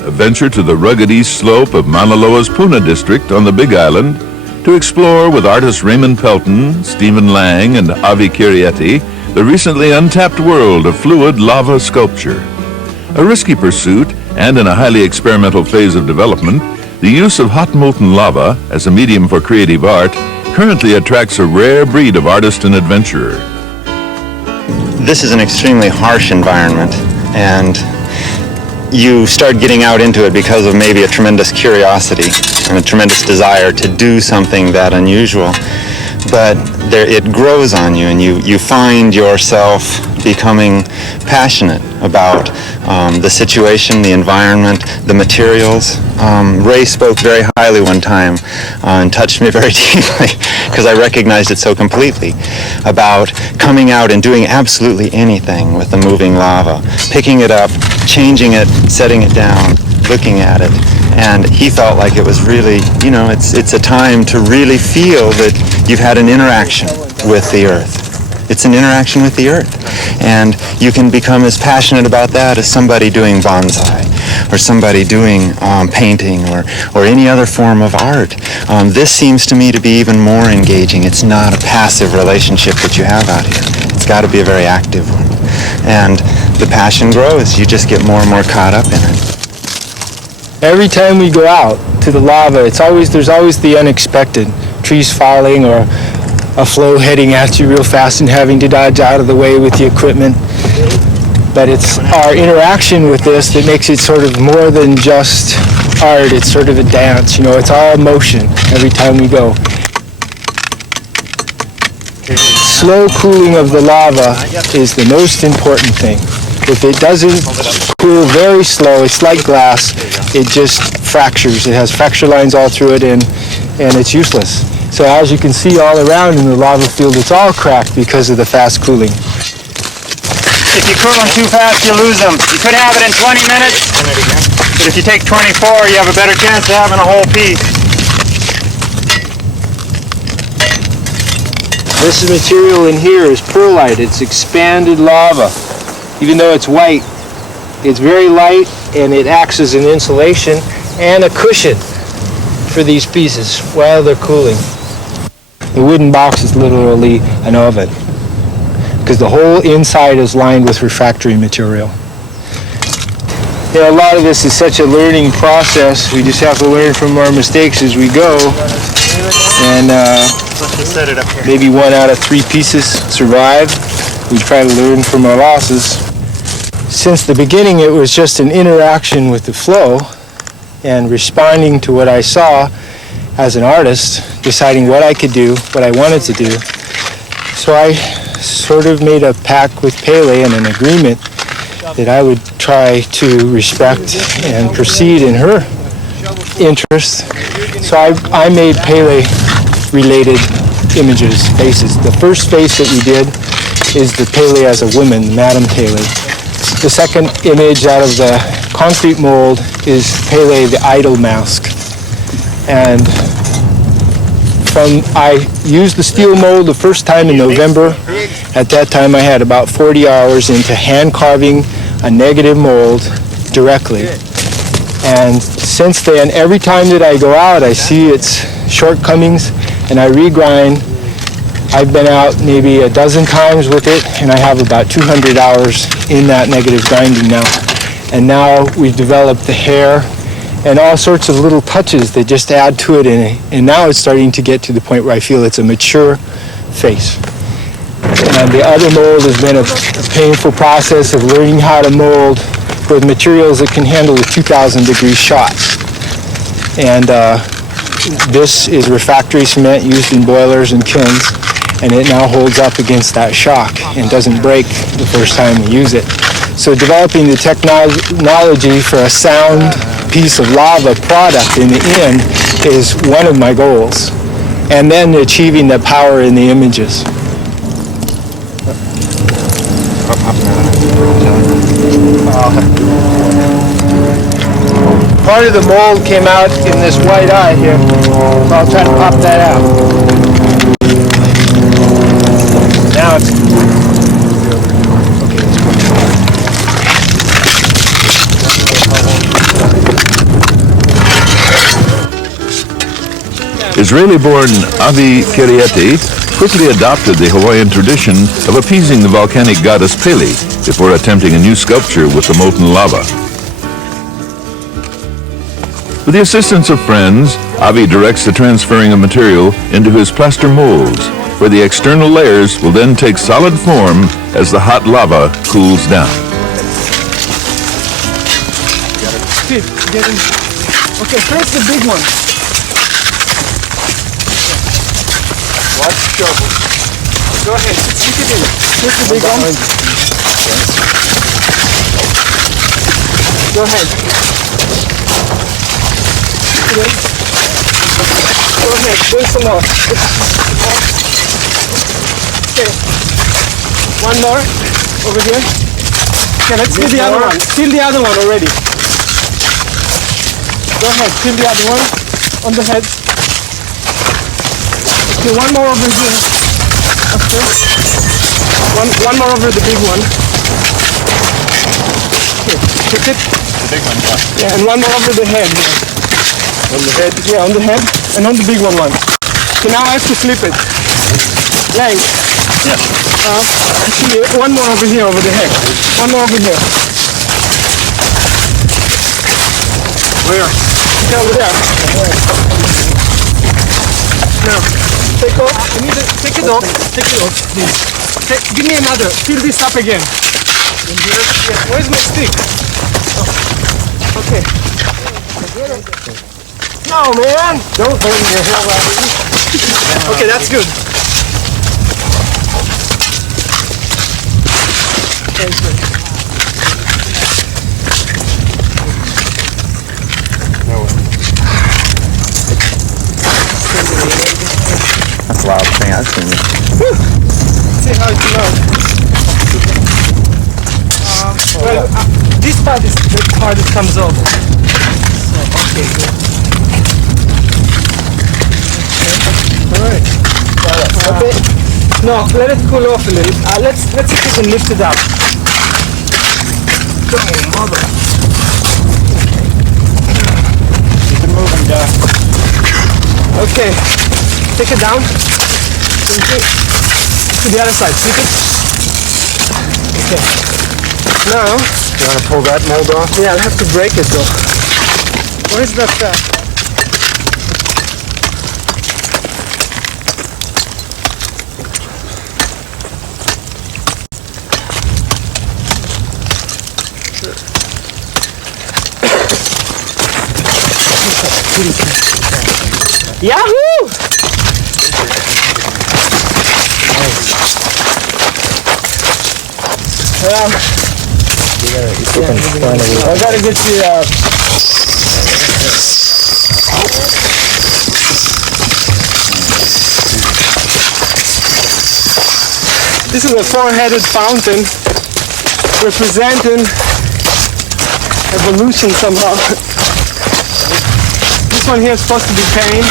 a venture to the rugged east slope of Mauna Loa's Puna district on the Big Island to explore with artists Raymond Pelton, Stephen Lange, and Avi Kirietv the recently untapped world of fluid lava sculpture. A risky pursuit, and in a highly experimental phase of development, the use of hot molten lava as a medium for creative art currently attracts a rare breed of artist and adventurer. This is an extremely harsh environment, and you start getting out into it because of maybe a tremendous curiosity and a tremendous desire to do something that unusual. But it grows on you, and you find yourself becoming passionate about the situation, the environment, the materials. Ray spoke very highly one time and touched me very deeply because I recognized it so completely about coming out and doing absolutely anything with the moving lava, picking it up, changing it, setting it down, looking at it. And he felt like it was really, it's a time to really feel that you've had an interaction with the earth. It's an interaction with the earth. And you can become as passionate about that as somebody doing bonsai or somebody doing painting or any other form of art. This seems to me to be even more engaging. It's not a passive relationship that you have out here. It's got to be a very active one. And the passion grows. You just get more and more caught up in it. Every time we go out to the lava, there's always the unexpected. Trees falling or a flow heading at you real fast and having to dodge out of the way with the equipment. But it's our interaction with this that makes it sort of more than just art. It's sort of a dance, it's all motion every time we go. Slow cooling of the lava is the most important thing. If it doesn't cool very slow, it's like glass, it just fractures. It has fracture lines all through it and it's useless. So as you can see all around in the lava field, it's all cracked because of the fast cooling. If you cool them too fast, you lose them. You could have it in 20 minutes, but if you take 24, you have a better chance of having a whole piece. This material in here is perlite. It's expanded lava. Even though it's white, it's very light and it acts as an insulation and a cushion for these pieces while they're cooling. The wooden box is literally an oven because the whole inside is lined with refractory material. A lot of this is such a learning process. We just have to learn from our mistakes as we go. And maybe 1 out of 3 pieces survive. We try to learn from our losses. Since the beginning, it was just an interaction with the flow and responding to what I saw as an artist, deciding what I could do, what I wanted to do. So I sort of made a pact with Pele and an agreement that I would try to respect and proceed in her interest. So I made Pele-related images, faces. The first face that we did is the Pele as a woman, Madame Pele. The second image out of the concrete mold is Pele, the idol mask. And I used the steel mold the first time in November. At that time I had about 40 hours into hand carving a negative mold directly. And since then, every time that I go out, I see its shortcomings and I regrind. I've been out maybe a dozen times with it, and I have about 200 hours in that negative grinding now. And now we've developed the hair and all sorts of little touches that just add to it, and now it's starting to get to the point where I feel it's a mature face. And the other mold has been a painful process of learning how to mold with materials that can handle a 2,000 degree shot. And this is refractory cement used in boilers and kilns, and it now holds up against that shock and doesn't break the first time we use it. So developing the technology for a sound piece of lava product in the end is one of my goals. And then achieving the power in the images. Part of the mold came out in this white eye here, so I'll try to pop that out. Now it's... Okay, let's go. Israeli-born Avi Kirietv quickly adopted the Hawaiian tradition of appeasing the volcanic goddess Pele before attempting a new sculpture with the molten lava. With the assistance of friends, Avi directs the transferring of material into his plaster molds, where the external layers will then take solid form as the hot lava cools down. Okay, first the big one. Watch the shovel. Go ahead, stick it in. First the big one. Go ahead. Go ahead, bring some more. Okay. One more over here. Okay, let's fill the other one. Fill the other one already. Go ahead, fill the other one on the head. Okay, one more over here. Okay. One more over the big one. Okay, kick it. The big one, yeah. Yeah, and one more over the head. On the head. Yeah, on the head and on the big one. Okay, now I have to flip it. Lange. Yeah. Actually, one more over here, over the head. One more over here. Where? Yeah, over there. Now, take off. I need to take it off. Take it off, please. Give me another. Fill this up again. In here? Yeah. Where's my stick? Oh. Okay. No, man. Don't burn your hell out of you. Okay, that's good. Thank you. That's the loudest thing I've seen. See how it smells. Well, this part is the part that comes off. So, okay, good. Alright. No, let it cool off a little. Let's see if we can lift it up. Oh, mother. Keep it moving, Doc. Okay. Take it down. To the other side. Flip it. Okay. Now. You want to pull that mold off? Yeah, I'll have to break it though. Where's that? Yahoo! I gotta get the This is a four-headed fountain representing evolution somehow. This one here is supposed to be Cain.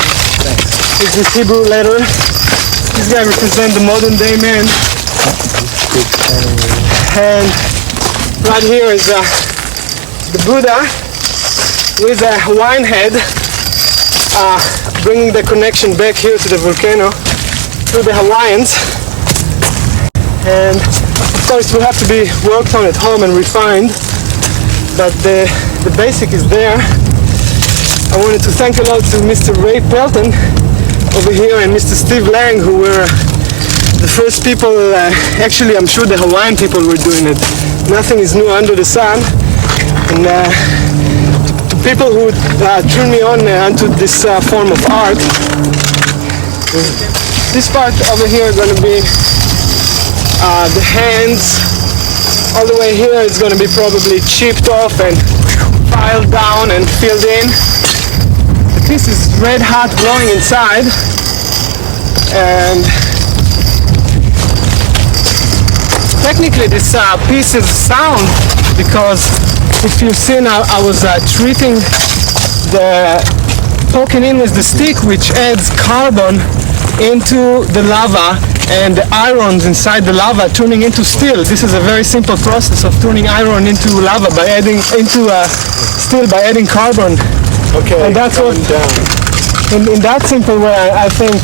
It's this Hebrew letter. This guy represents the modern day man. And right here is the Buddha with a Hawaiian head, bringing the connection back here to the volcano through the Hawaiians. And of course, it will have to be worked on at home and refined, but the basic is there. I wanted to thank a lot to Mr. Ray Pelton over here and Mr. Steve Lange, who were the first people. Actually, I'm sure the Hawaiian people were doing it. Nothing is new under the sun. And to people who turned me on onto this form of art, this part over here is going to be the hands. All the way here is going to be probably chipped off and filed down and filled in. The piece is red hot glowing inside, and technically this piece is sound, because if you've seen, I was treating the poking in with the stick, which adds carbon into the lava and the irons inside the lava turning into steel. This is a very simple process of turning iron into lava by adding into steel by adding carbon. Okay, and that's what down. in that simple way, I think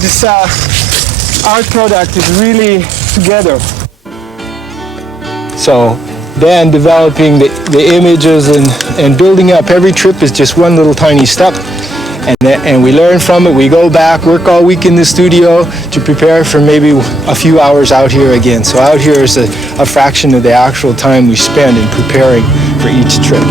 this art product is really together. So then developing the images and building up every trip is just one little tiny step. And we learn from it. We go back, work all week in the studio to prepare for maybe a few hours out here again. So out here is a fraction of the actual time we spend in preparing for each trip.